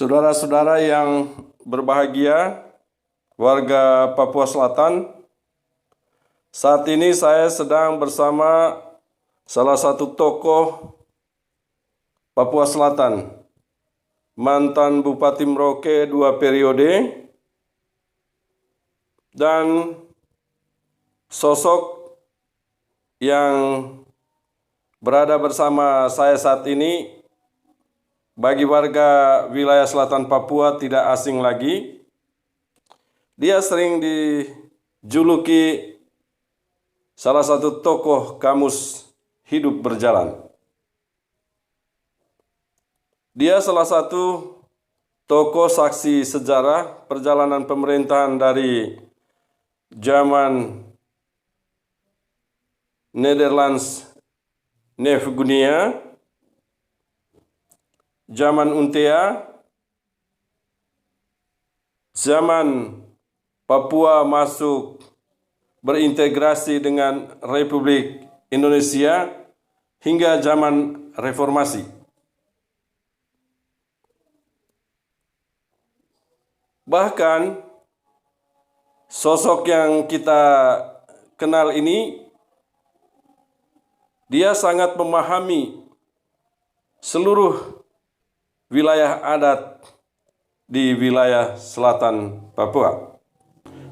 Saudara-saudara yang berbahagia, warga Papua Selatan, saat ini saya sedang bersama salah satu tokoh Papua Selatan, mantan Bupati Merauke 2 periode, dan sosok yang berada bersama saya saat ini bagi warga wilayah selatan Papua tidak asing lagi. Dia sering dijuluki salah satu tokoh kamus hidup berjalan. Dia salah satu tokoh saksi sejarah perjalanan pemerintahan dari zaman Netherlands Neefguinea, zaman Untea, zaman Papua masuk berintegrasi dengan Republik Indonesia, hingga zaman reformasi. Bahkan sosok yang kita kenal ini, dia sangat memahami seluruh wilayah adat di wilayah selatan Papua.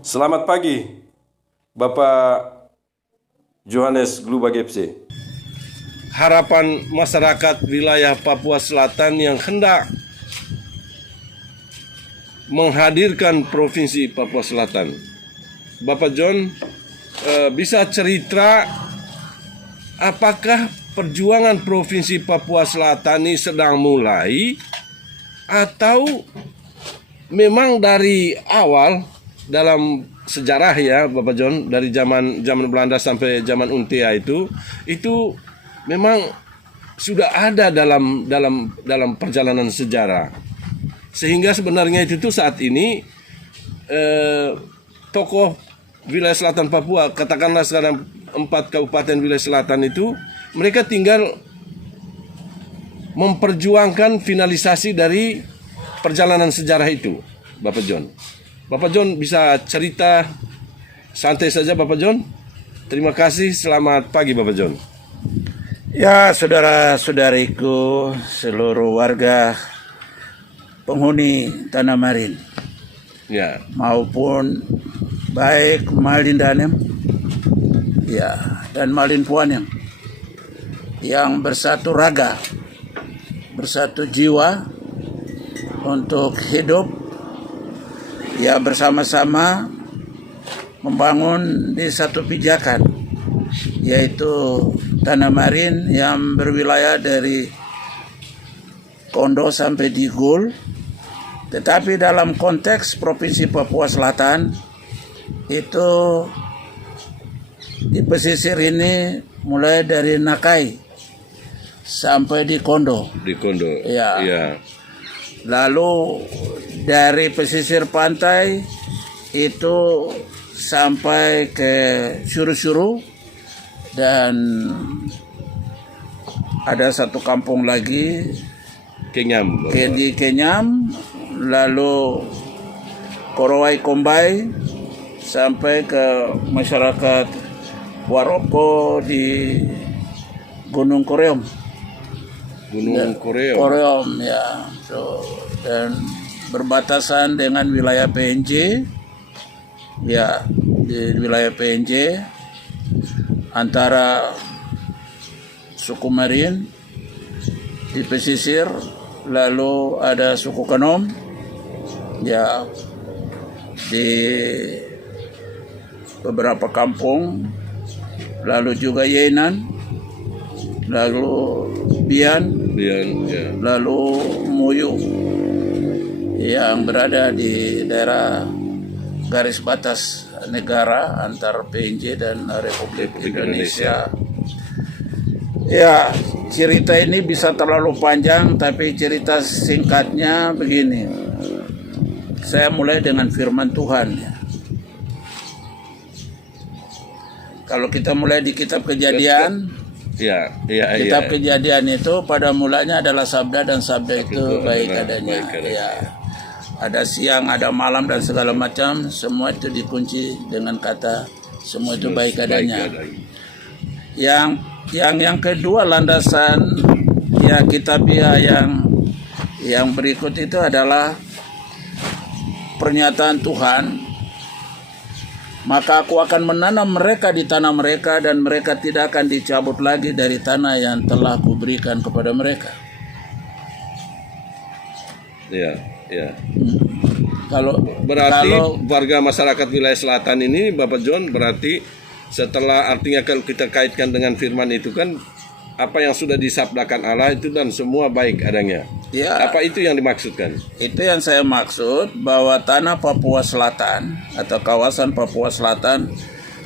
Selamat pagi, Bapak Johannes Glubagepse. Harapan masyarakat wilayah Papua Selatan yang hendak menghadirkan Provinsi Papua Selatan. Bapak John, bisa cerita apakah perjuangan Provinsi Papua Selatan ini sedang mulai atau memang dari awal dalam sejarah ya Bapak John, dari zaman Belanda sampai zaman Untea itu memang sudah ada dalam perjalanan sejarah, sehingga sebenarnya itu saat ini tokoh wilayah selatan Papua, katakanlah sekarang 4 kabupaten wilayah selatan itu, mereka tinggal memperjuangkan finalisasi dari perjalanan sejarah itu, Bapak John. Bapak John bisa cerita santai saja, Bapak John. Terima kasih, selamat pagi Bapak John. Ya, saudara-saudariku, seluruh warga penghuni Tanah Marin, Ya, maupun baik Malin Danem, ya, dan Malin Puaneng yang bersatu raga, bersatu jiwa untuk hidup ya bersama-sama membangun di satu pijakan, yaitu Tanah Marin yang berwilayah dari Kondo sampai di Gul. Tetapi dalam konteks Provinsi Papua Selatan itu di pesisir ini mulai dari Nakai sampai di Kondo. di Kondo. Ya. Ya. Lalu dari pesisir pantai itu sampai ke Syuru-Syuru, dan ada satu kampung lagi Kenyam. di Kenyam, lalu Korowai Kombai sampai ke masyarakat Waroko di Gunung Koreom. Koreom ya. Dan berbatasan dengan wilayah PNJ. Ya, di wilayah PNJ antara suku Marin di pesisir, lalu ada suku Kanom ya di beberapa kampung, lalu juga Yenan, lalu Bian, ya. lalu Muyu yang berada di daerah garis batas negara antar PNJ dan Republik Indonesia. Ya, cerita ini bisa terlalu panjang, tapi cerita singkatnya begini. Saya mulai dengan firman Tuhan ya. Kalau kita mulai di kitab Kejadian Ya, ya, Kitab ya. Kejadian itu pada mulanya adalah sabda dan sabda itu baik adanya. baik adanya. Ya. Ada siang, ada malam dan segala macam, semua itu dikunci dengan kata semua itu baik adanya. Yang kedua landasan ya kitabiah yang berikut itu adalah pernyataan Tuhan. Maka aku akan menanam mereka di tanah mereka dan mereka tidak akan dicabut lagi dari tanah yang telah kuberikan kepada mereka. Ya, ya. Kalau Berarti warga masyarakat wilayah selatan ini, Bapak John, berarti setelah artinya kalau kita kaitkan dengan firman itu kan apa yang sudah disabdakan Allah itu dan semua baik adanya. ya, Apa itu yang dimaksudkan? itu yang saya maksud bahwa tanah Papua Selatan atau kawasan Papua Selatan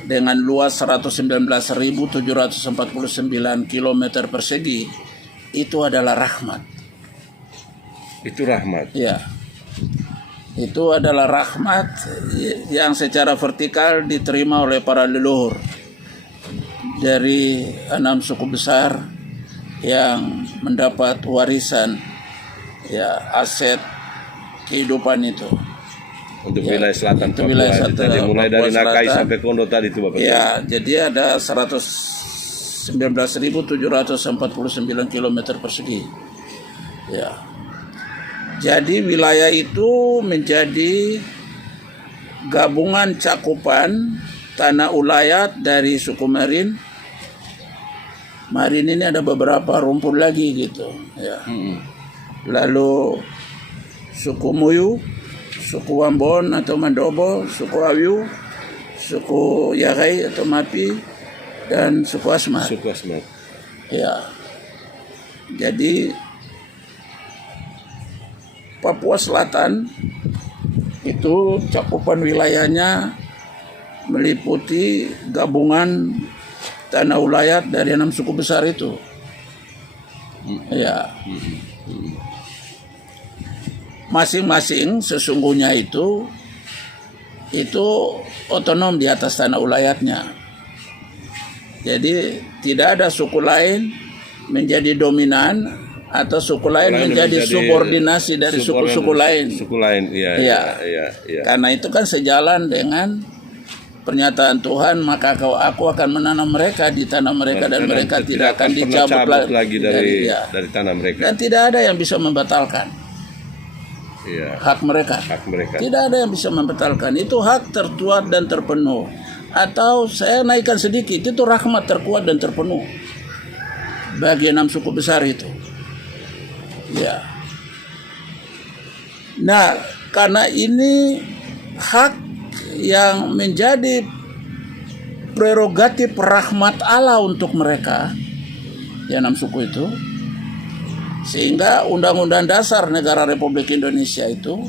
dengan luas 119.749 km persegi itu adalah rahmat. Itu rahmat. Ya. Itu adalah rahmat yang secara vertikal diterima oleh para leluhur dari 6 suku besar yang mendapat warisan ya aset kehidupan itu. Untuk wilayah selatan untuk Papua. wilayah selatan Jadi mulai Papua dari Nakai Selatan. sampai Kondo tadi itu Bapak. Ya, jadi ada 119.749 km persegi. Ya. Jadi wilayah itu menjadi gabungan cakupan tanah ulayat dari suku Marin. Marin ini ada beberapa rumpun lagi gitu. Ya. Lalu suku Muyu, suku Wambon atau Mandobo, suku Awiu, suku Yagai atau Mapi, dan suku Asmat. Suku Asmat. Ya. Jadi Papua Selatan itu cakupan wilayahnya meliputi gabungan tanah ulayat dari 6 suku besar itu. Ya. Masing-masing sesungguhnya itu otonom di atas tanah ulayatnya. Jadi tidak ada suku lain menjadi dominan atau suku lain menjadi subordinasi dari suku-suku lain. Suku lain, iya. Ya. Iya. Karena itu kan sejalan dengan pernyataan Tuhan, maka aku akan menanam mereka di tanah mereka dan mereka tidak akan dicabut lagi dari tanah mereka. Dan tidak ada yang bisa membatalkan Iya. hak mereka. Hak mereka. Tidak ada yang bisa membatalkan. Itu hak tertuat dan terpenuh. Atau saya naikkan sedikit, itu rahmat terkuat dan terpenuh bagi 6 suku besar itu. Ya. Nah, karena ini hak yang menjadi prerogatif rahmat Allah untuk mereka, ya 6 suku itu, sehingga Undang-Undang Dasar Negara Republik Indonesia itu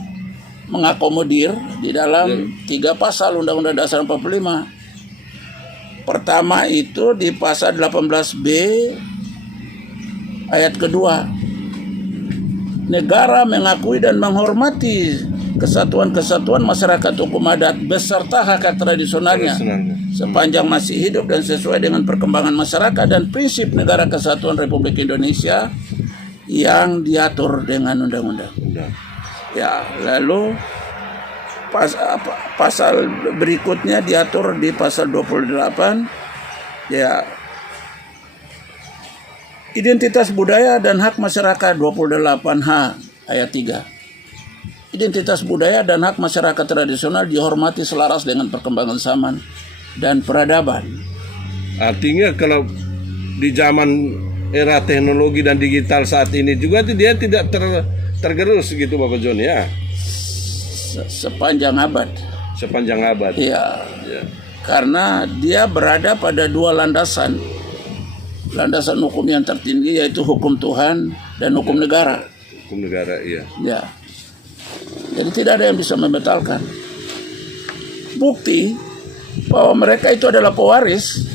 mengakomodir di dalam 3 pasal Undang-Undang Dasar 45. Pertama itu di pasal 18B ayat kedua. Negara mengakui dan menghormati kesatuan-kesatuan masyarakat hukum adat beserta hak tradisionalnya sepanjang masih hidup dan sesuai dengan perkembangan masyarakat dan prinsip Negara Kesatuan Republik Indonesia yang diatur dengan undang-undang. Ya, lalu pasal berikutnya diatur di pasal 28 ya, identitas budaya dan hak masyarakat 28H ayat 3. Identitas budaya dan hak masyarakat tradisional dihormati selaras dengan perkembangan zaman dan peradaban. Artinya kalau di zaman era teknologi dan digital saat ini juga dia tidak tergerus gitu Bapak John ya. Sepanjang abad. Sepanjang abad. Iya. Ya. Karena dia berada pada 2 landasan. Landasan hukum yang tertinggi yaitu hukum Tuhan dan hukum negara. Hukum negara, iya. Ya. Jadi tidak ada yang bisa membatalkan. Bukti bahwa mereka itu adalah pewaris.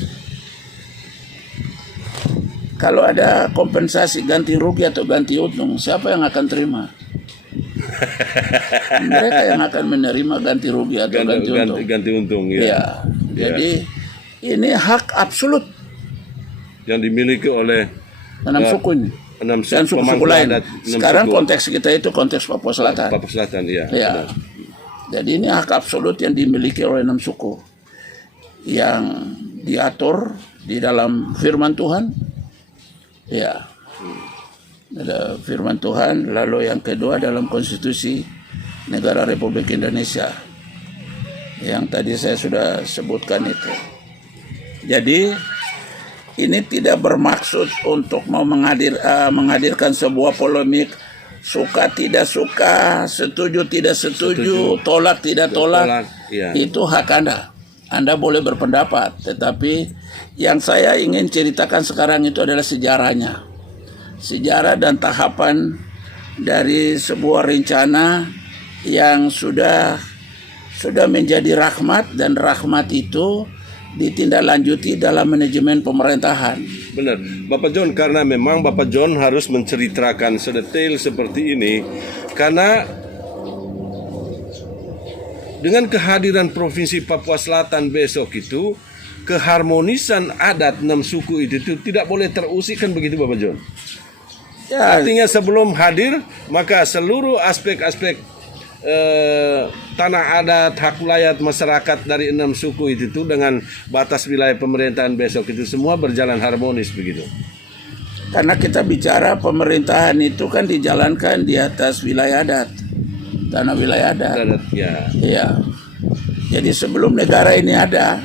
Kalau ada kompensasi ganti rugi atau ganti untung, siapa yang akan terima? Mereka yang akan menerima ganti rugi atau ganti untung. Ganti untung, ya. Ya. Jadi ini hak absolut yang dimiliki oleh 6 suku ini. 6 Dan suku-suku lain. adat, 6 Sekarang suku. konteks kita itu konteks Papua Selatan. Papua Selatan, iya. Ya. benar. Jadi ini hak absolut yang dimiliki oleh 6 suku yang diatur di dalam firman Tuhan. Ya. Ada firman Tuhan, lalu yang kedua dalam konstitusi negara Republik Indonesia yang tadi saya sudah sebutkan itu. Jadi ini tidak bermaksud untuk mau menghadirkan sebuah polemik suka tidak suka, setuju tidak setuju, tolak tidak tolak. Iya. Itu hak Anda. Anda boleh berpendapat, tetapi yang saya ingin ceritakan sekarang itu adalah sejarahnya. Sejarah dan tahapan dari sebuah rencana yang sudah menjadi rahmat, dan rahmat itu ditindaklanjuti dalam manajemen pemerintahan. Benar, Bapak John, karena memang Bapak John harus menceritakan sedetail seperti ini karena dengan kehadiran Provinsi Papua Selatan besok itu, keharmonisan adat 6 suku itu tidak boleh terusik, kan begitu Bapak John? Ya, Artinya sebelum hadir, maka seluruh aspek-aspek tanah adat, hak wilayah masyarakat dari 6 suku itu dengan batas wilayah pemerintahan besok itu semua berjalan harmonis begitu. karena kita bicara pemerintahan itu kan dijalankan di atas wilayah adat, tanah wilayah adat. Adat, ya. Iya. Jadi sebelum negara ini ada,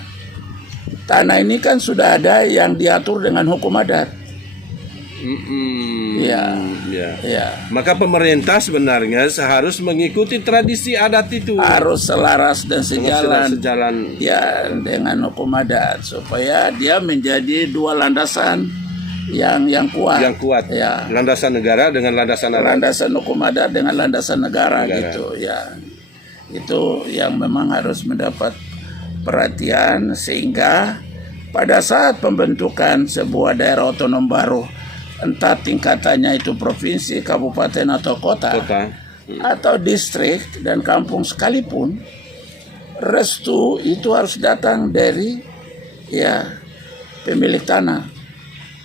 tanah ini kan sudah ada yang diatur dengan hukum adat. Iya. Ya. Iya. Maka pemerintah sebenarnya harus mengikuti tradisi adat itu. Harus selaras dan Sejalan. ya dengan hukum adat supaya dia menjadi dua landasan yang kuat. Yang kuat. Ya. Landasan negara dengan landasan adat. Landasan hukum adat dengan landasan negara. Gitu ya. Itu yang memang harus mendapat perhatian, sehingga pada saat pembentukan sebuah daerah otonom baru, entah tingkatannya itu provinsi, kabupaten atau kota. Atau distrik dan kampung sekalipun, restu itu harus datang dari pemilik tanah.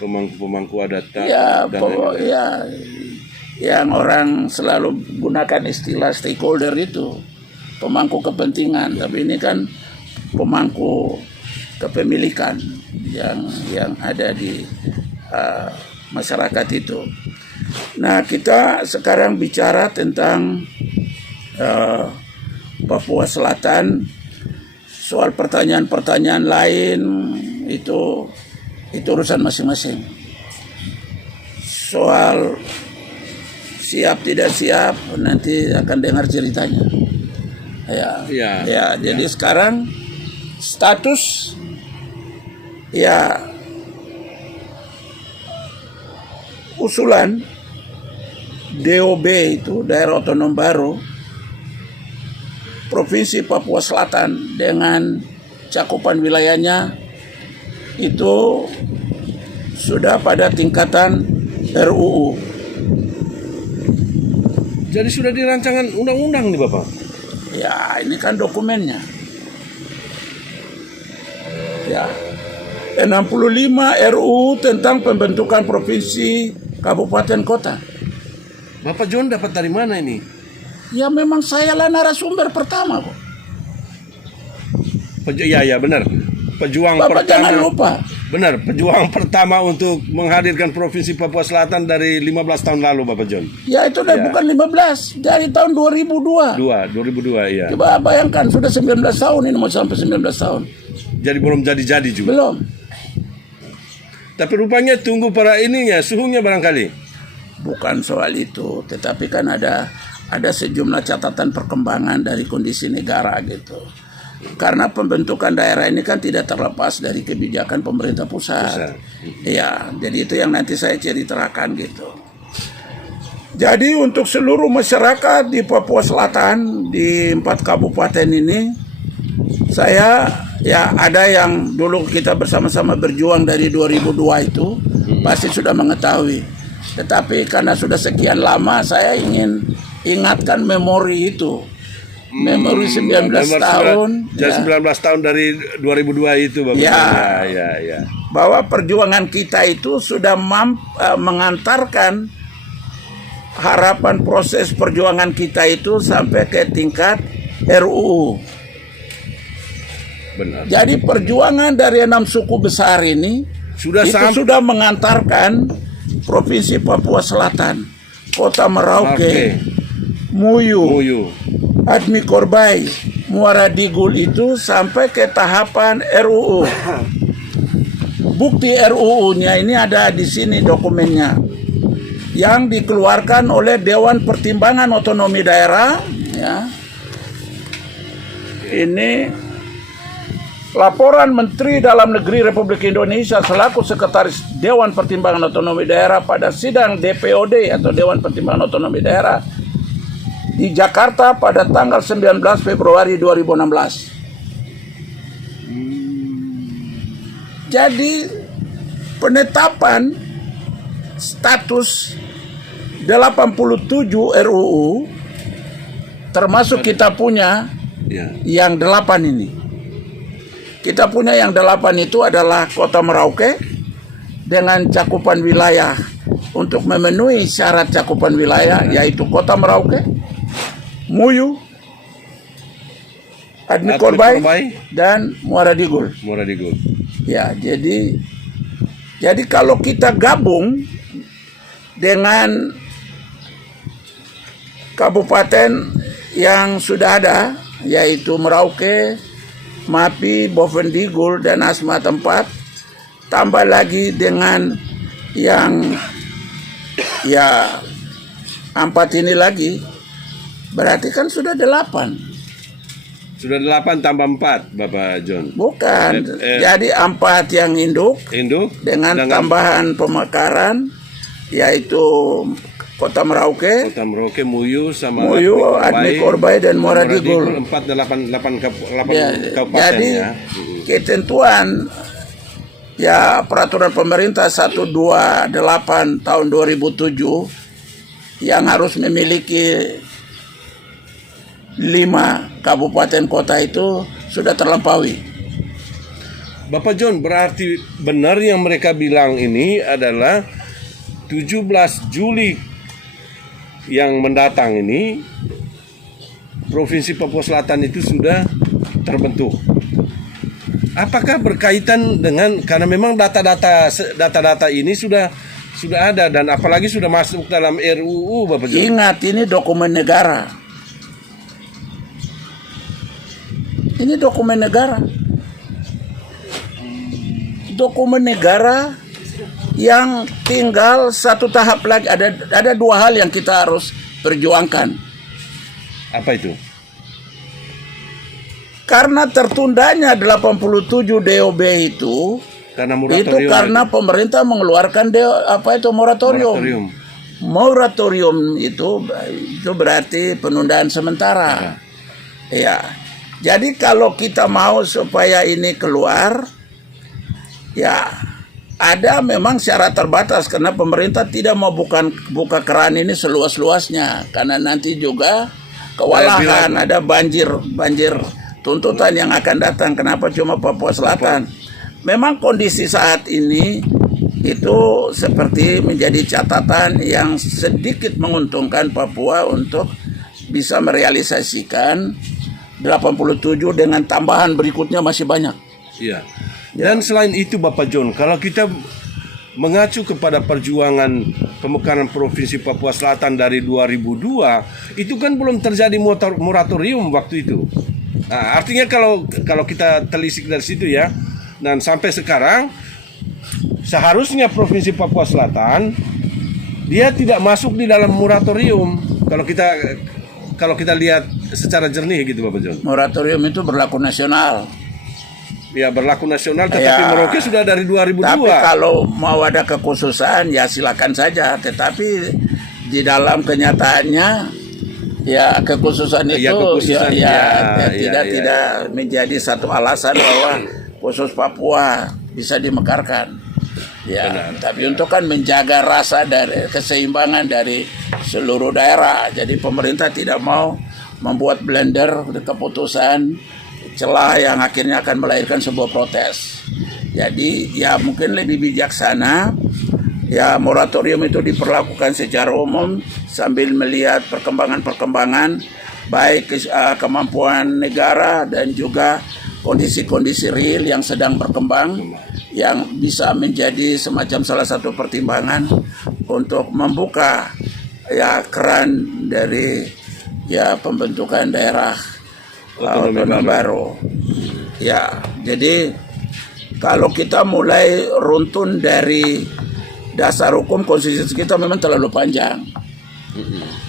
Pemangku adat. Yang orang selalu gunakan istilah stakeholder itu, pemangku kepentingan, tapi ini kan pemangku kepemilikan yang ada di masyarakat itu. Nah, kita sekarang bicara tentang Papua Selatan. Soal pertanyaan-pertanyaan lain itu urusan masing-masing. Soal siap tidak siap nanti akan dengar ceritanya. Jadi sekarang status usulan DOB itu daerah otonom baru Provinsi Papua Selatan dengan cakupan wilayahnya itu sudah pada tingkatan RUU. Jadi sudah dirancangan undang-undang nih Bapak? Ya, ini kan dokumennya. Ya. 65 RUU tentang pembentukan provinsi, kabupaten, kota. Bapak John dapat dari mana ini? Ya memang saya lah narasumber pertama kok. Ya benar. Pejuang Bapak pertama. jangan lupa. Benar, pejuang pertama untuk menghadirkan Provinsi Papua Selatan dari 15 tahun lalu Bapak John. Ya itu bukan 15, dari tahun 2002. 2002 ya. Coba bayangkan sudah 19 tahun ini, mau sampai 19 tahun. Jadi belum jadi juga. Belum. Tapi rupanya tunggu para ininya, suhunya barangkali. Bukan soal itu, tetapi kan ada sejumlah catatan perkembangan dari kondisi negara gitu. Karena pembentukan daerah ini kan tidak terlepas dari kebijakan pemerintah pusat. Ya, jadi itu yang nanti saya ceritakan gitu. Jadi untuk seluruh masyarakat di Papua Selatan di 4 kabupaten ini, saya ada yang dulu kita bersama-sama berjuang dari 2002 itu pasti sudah mengetahui. Tetapi karena sudah sekian lama, saya ingin ingatkan memori itu memori 19 tahun. Dan 19 tahun dari 2002 itu Bapak. Ya. Bahwa perjuangan kita itu sudah mengantarkan harapan proses perjuangan kita itu sampai ke tingkat RUU. Benar. Jadi perjuangan dari 6 suku besar ini sudah mengantarkan Provinsi Papua Selatan, Kota Merauke, Muyu, Admi Korbai, Muara Digul itu sampai ke tahapan RUU. Bukti RUU-nya ini ada di sini dokumennya, yang dikeluarkan oleh Dewan Pertimbangan Otonomi Daerah. Ya. Ini laporan Menteri Dalam Negeri Republik Indonesia selaku Sekretaris Dewan Pertimbangan Otonomi Daerah pada sidang DPOD atau Dewan Pertimbangan Otonomi Daerah di Jakarta pada tanggal 19 Februari 2016. Jadi penetapan status 87 RUU termasuk kita punya yang 8 ini. Kita punya yang 8 itu adalah Kota Merauke dengan cakupan wilayah untuk memenuhi syarat cakupan wilayah, yaitu Kota Merauke, Muyu, Admi Korbai, dan Muara Digul. Ya, jadi kalau kita gabung dengan kabupaten yang sudah ada, yaitu Merauke, Mapi, Bovendigul, dan Asma Tempat, tambah lagi dengan yang 4 ini lagi, berarti kan sudah 8. Sudah 8 tambah 4, Bapak John. Bukan, jadi 4 yang induk dengan tambahan pemekaran, yaitu Kota Merauke, Muyu, Admi Korbai, dan Muara Digul. 8 kabupaten. Jadi ketentuan peraturan pemerintah 128 tahun 2007 yang harus memiliki 5 kabupaten kota itu sudah terlampaui. Bapak John, berarti benar yang mereka bilang ini adalah 17 Juli yang mendatang ini Provinsi Papua Selatan itu sudah terbentuk. Apakah berkaitan dengan, karena memang data-data ini sudah ada dan apalagi sudah masuk dalam RUU, Bapak John? Ingat, ini dokumen negara. Ini dokumen negara. Dokumen negara yang tinggal satu tahap lagi. Ada 2 hal yang kita harus perjuangkan. Apa itu? Karena tertundanya 87 DOB itu karena pemerintah mengeluarkan moratorium. Moratorium itu berarti penundaan sementara. Ya. Jadi kalau kita mau supaya ini keluar, ada memang syarat terbatas karena pemerintah tidak mau buka keran ini seluas-luasnya karena nanti juga kewalahan, ada banjir tuntutan yang akan datang. Kenapa cuma Papua Selatan? Memang kondisi saat ini itu seperti menjadi catatan yang sedikit menguntungkan Papua untuk bisa merealisasikan 87 dengan tambahan berikutnya masih banyak. Iya. Dan selain itu Bapak John, kalau kita mengacu kepada perjuangan pemekaran Provinsi Papua Selatan dari 2002, itu kan belum terjadi moratorium waktu itu. Nah, artinya kalau kita telisik dari situ ya, dan sampai sekarang seharusnya Provinsi Papua Selatan dia tidak masuk di dalam moratorium. Kalau kita lihat secara jernih gitu Bapak John. Moratorium itu berlaku nasional. Ya, berlaku nasional, tetapi Merauke sudah dari 2002. Tapi kalau mau ada kekhususan ya silakan saja, tetapi di dalam kenyataannya kekhususan itu tidak menjadi satu alasan bahwa khusus Papua bisa dimekarkan. Tapi untuk kan menjaga rasa dari keseimbangan dari seluruh daerah. Jadi pemerintah tidak mau membuat blender keputusan celah yang akhirnya akan melahirkan sebuah protes. Jadi ya mungkin lebih bijaksana ya moratorium itu diperlakukan secara umum sambil melihat perkembangan-perkembangan baik kemampuan negara dan juga kondisi-kondisi real yang sedang berkembang yang bisa menjadi semacam salah satu pertimbangan untuk membuka ya keran dari ya pembentukan daerah otonom baru. Ya, jadi kalau kita mulai runtun dari dasar hukum konstitusi kita memang terlalu panjang.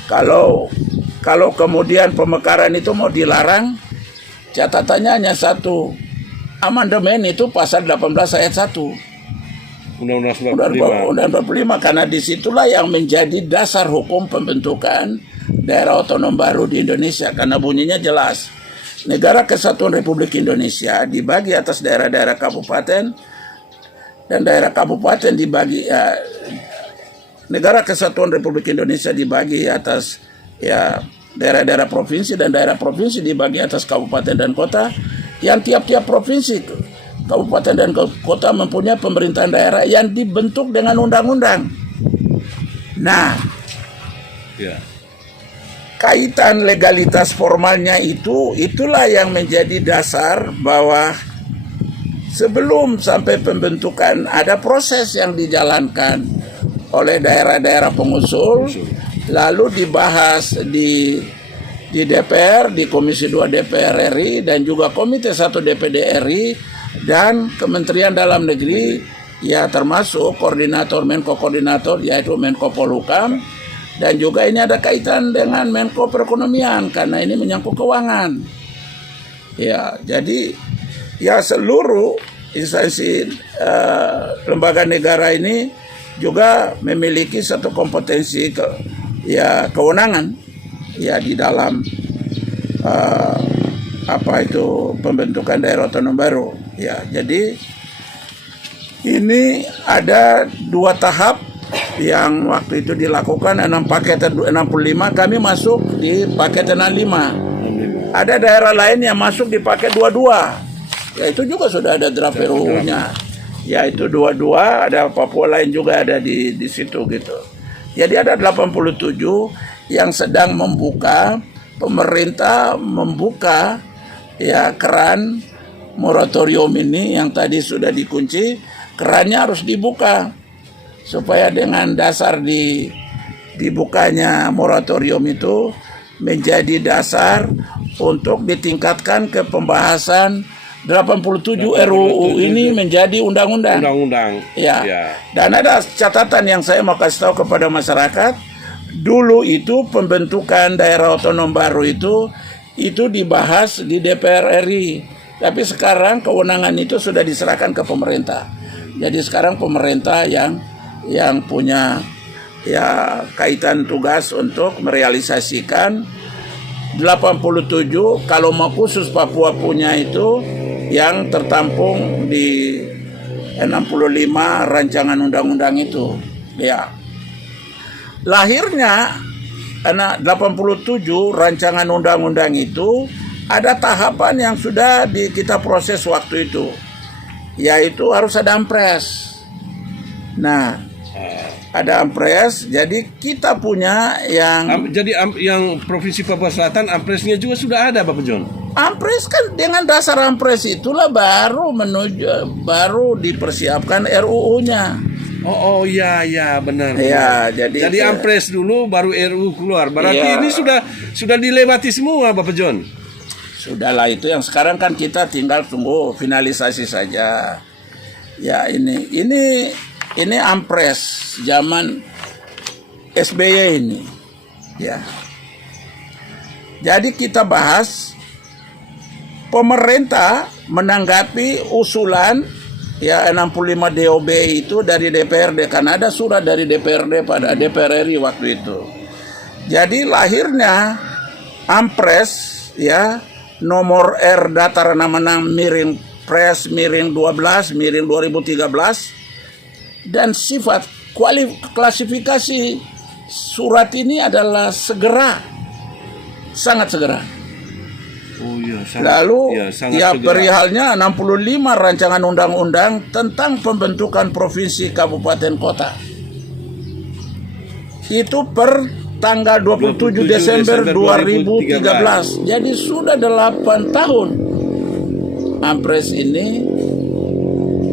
Kalau kemudian pemekaran itu mau dilarang, catatannya hanya satu. Amandemen itu pasal 18 ayat 1. Undang-Undang 45 karena disitulah yang menjadi dasar hukum pembentukan daerah otonom baru di Indonesia karena bunyinya jelas. Negara Kesatuan Republik Indonesia dibagi atas daerah-daerah kabupaten dan daerah kabupaten dibagi Negara Kesatuan Republik Indonesia dibagi atas ya daerah-daerah provinsi dan daerah provinsi dibagi atas kabupaten dan kota yang tiap-tiap provinsi kabupaten dan kota mempunyai pemerintahan daerah yang dibentuk dengan undang-undang. Nah, kaitan legalitas formalnya itulah yang menjadi dasar bahwa sebelum sampai pembentukan ada proses yang dijalankan oleh daerah-daerah pengusul lalu dibahas di DPR, di Komisi 2 DPR RI dan juga Komite 1 DPD RI dan Kementerian Dalam Negeri ya termasuk koordinator Menko koordinator yaitu Menko Polhukam. Dan juga ini ada kaitan dengan Menko Perekonomian karena ini menyangkut keuangan. Ya, jadi ya seluruh instansi lembaga negara ini juga memiliki satu kompetensi kewenangan ya di dalam pembentukan daerah otonom baru. Ya, jadi ini ada 2 tahap yang waktu itu dilakukan 6 paket 65 kami masuk di paket 65. Ada daerah lain yang masuk di paket 22. Ya itu juga sudah ada draft RUU-nya. Ya itu 22, ada Papua lain juga ada di situ gitu. Jadi ada 87 yang sedang membuka pemerintah membuka ya keran moratorium ini yang tadi sudah dikunci, kerannya harus dibuka. Supaya dengan dasar dibukanya moratorium itu menjadi dasar untuk ditingkatkan ke pembahasan 87 RUU ini menjadi undang-undang. Ya. Dan ada catatan yang saya mau kasih tahu kepada masyarakat. Dulu itu pembentukan daerah otonom baru itu dibahas di DPR RI. Tapi sekarang kewenangan itu sudah diserahkan ke pemerintah. Jadi sekarang pemerintah yang punya ya kaitan tugas untuk merealisasikan 87 kalau mau khusus Papua punya itu yang tertampung di 65 rancangan undang-undang itu. Ya. Lahirnya 87 rancangan undang-undang itu ada tahapan yang sudah kita proses waktu itu. Yaitu harus ada ampres. Nah, ada ampres, jadi kita punya yang yang Provinsi Papua Selatan ampresnya juga sudah ada, Bapak John. Ampres kan dengan dasar ampres itulah baru dipersiapkan RUU-nya. Oh iya benar. Ya, jadi ampres dulu baru RUU keluar. Berarti ini sudah dilewati semua, Bapak John. Sudahlah itu yang sekarang kan kita tinggal tunggu finalisasi saja. Ya ini ampres zaman SBY ini, ya. Jadi kita bahas pemerintah menanggapi usulan ya 65 DOB itu dari DPRD karena ada surat dari DPRD pada DPR RI waktu itu. Jadi lahirnya ampres ya nomor R datar 66 miring pres miring 12 miring 2013. Dan sifat klasifikasi surat ini adalah segera sangat segera. Oh iya, Lalu sangat ya segera. perihalnya 65 rancangan undang-undang tentang pembentukan provinsi, kabupaten, kota. Itu per tanggal 27 Desember 2013. Jadi sudah 8 tahun Ampres ini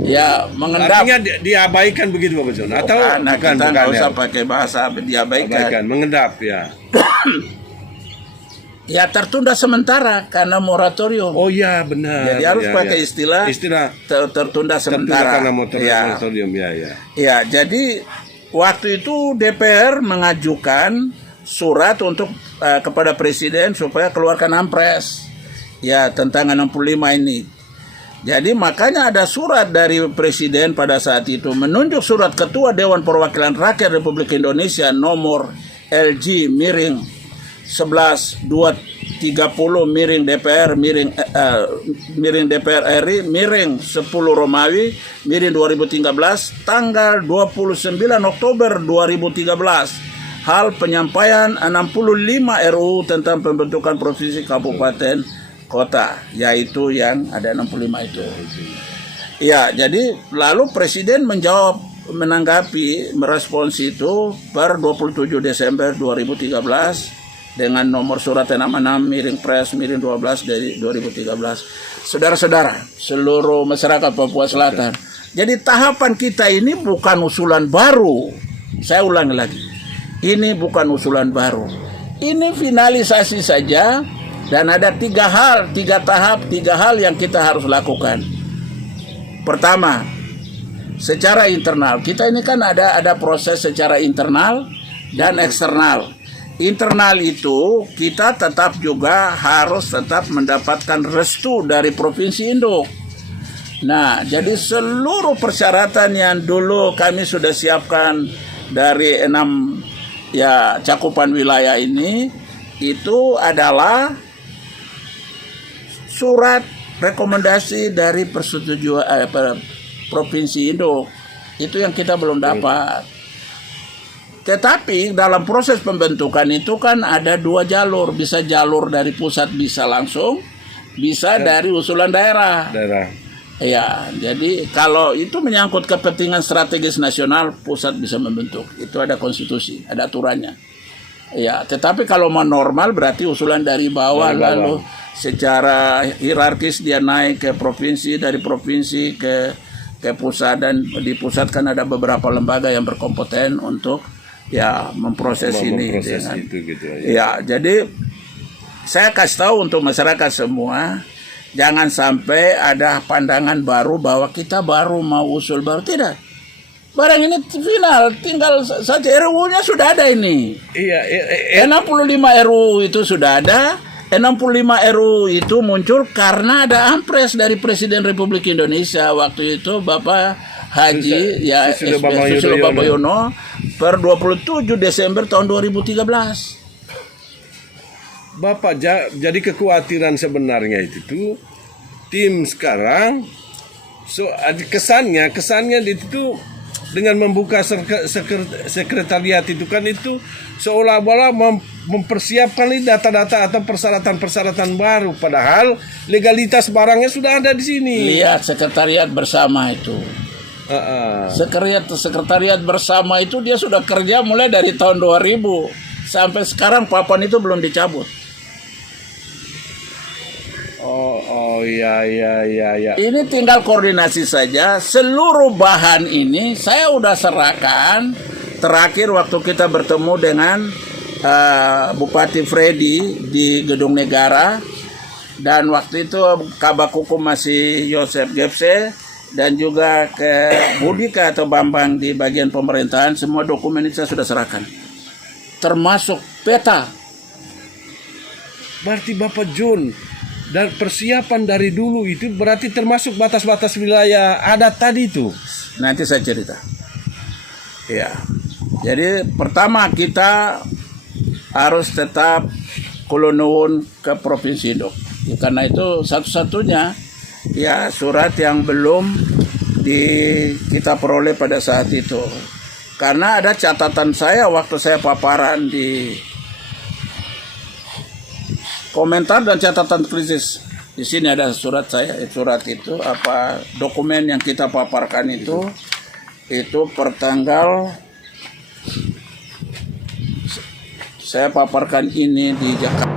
ya mengendap. Artinya diabaikan begitu Bapak John? Atau Kita nggak usah pakai bahasa diabaikan. Mengendap ya. Ya tertunda sementara karena moratorium. Oh iya benar. Jadi harus pakai istilah tertunda sementara. Karena moratorium ya. Ya, jadi waktu itu DPR mengajukan surat untuk kepada Presiden supaya keluarkan Ampres. Ya, tentang 65 ini. Jadi makanya ada surat dari Presiden pada saat itu menunjuk surat Ketua Dewan Perwakilan Rakyat Republik Indonesia nomor LG miring 11.230 miring DPR miring DPR RI miring 10 Romawi miring 2013 tanggal 29 Oktober 2013 hal penyampaian 65 RUU tentang pembentukan provinsi, kabupaten, kota, yaitu yang ada 65 itu. Ya, jadi lalu Presiden menanggapi merespons itu per 27 Desember 2013 dengan nomor surat 66 miring Pres miring 12 dari 2013. Saudara-saudara, seluruh masyarakat Papua Selatan. Jadi tahapan kita ini bukan usulan baru. Saya ulangi lagi. Ini bukan usulan baru. Ini finalisasi saja dan ada 3 hal yang kita harus lakukan. Pertama, secara internal. Kita ini kan ada proses secara internal dan eksternal. Internal itu kita tetap juga harus tetap mendapatkan restu dari Provinsi Induk. Nah, jadi seluruh persyaratan yang dulu kami sudah siapkan dari 6 cakupan wilayah ini itu adalah surat rekomendasi dari persetujuan Provinsi Induk. Itu yang kita belum dapat. Tetapi dalam proses pembentukan itu kan ada 2 jalur. Bisa jalur dari pusat bisa langsung, bisa dari usulan daerah. Ya, jadi kalau itu menyangkut kepentingan strategis nasional, pusat bisa membentuk. Itu ada konstitusi, ada aturannya. Ya, tetapi kalau mau normal berarti usulan dari bawah, lalu secara hierarkis dia naik ke provinsi, dari provinsi ke pusat, dan di pusat kan ada beberapa lembaga yang berkompeten untuk memproses ini. Jadi saya kasih tahu untuk masyarakat semua, jangan sampai ada pandangan baru bahwa kita baru mau usul baru. Tidak. Barang ini final, tinggal saja RUU-nya sudah ada ini. 65 RUU itu sudah ada. 65 RUU itu muncul karena ada Ampres dari Presiden Republik Indonesia waktu itu Bapak Haji Susilo Bambang Yudhoyono per 27 Desember tahun 2013. Bapak, jadi kekhawatiran sebenarnya itu tim sekarang kesannya itu dengan membuka sekretariat itu kan itu seolah-olah mempersiapkan data-data atau persyaratan-persyaratan baru, padahal legalitas barangnya sudah ada di sini. Lihat sekretariat bersama itu. Sekretariat bersama itu dia sudah kerja mulai dari tahun 2000 sampai sekarang papan itu belum dicabut. Iya. Ini tinggal koordinasi saja. Seluruh bahan ini saya udah serahkan. Terakhir waktu kita bertemu dengan Bupati Freddy di Gedung Negara, dan waktu itu Kabak Hukum masih Yosef Gepse, dan juga ke Budika atau Bambang di bagian pemerintahan. Semua dokumen ini saya sudah serahkan, termasuk peta. Berarti Bapak John, dan persiapan dari dulu itu berarti termasuk batas-batas wilayah adat tadi itu. Nanti saya cerita. Ya, jadi pertama kita harus tetap kulonuwun ke Provinsi Induk. Karena itu satu-satunya surat yang belum kita peroleh pada saat itu. Karena ada catatan saya waktu saya paparan di komentar dan catatan kritis. Di sini ada surat saya, surat itu apa dokumen yang kita paparkan itu pertanggal saya paparkan ini di Jakarta.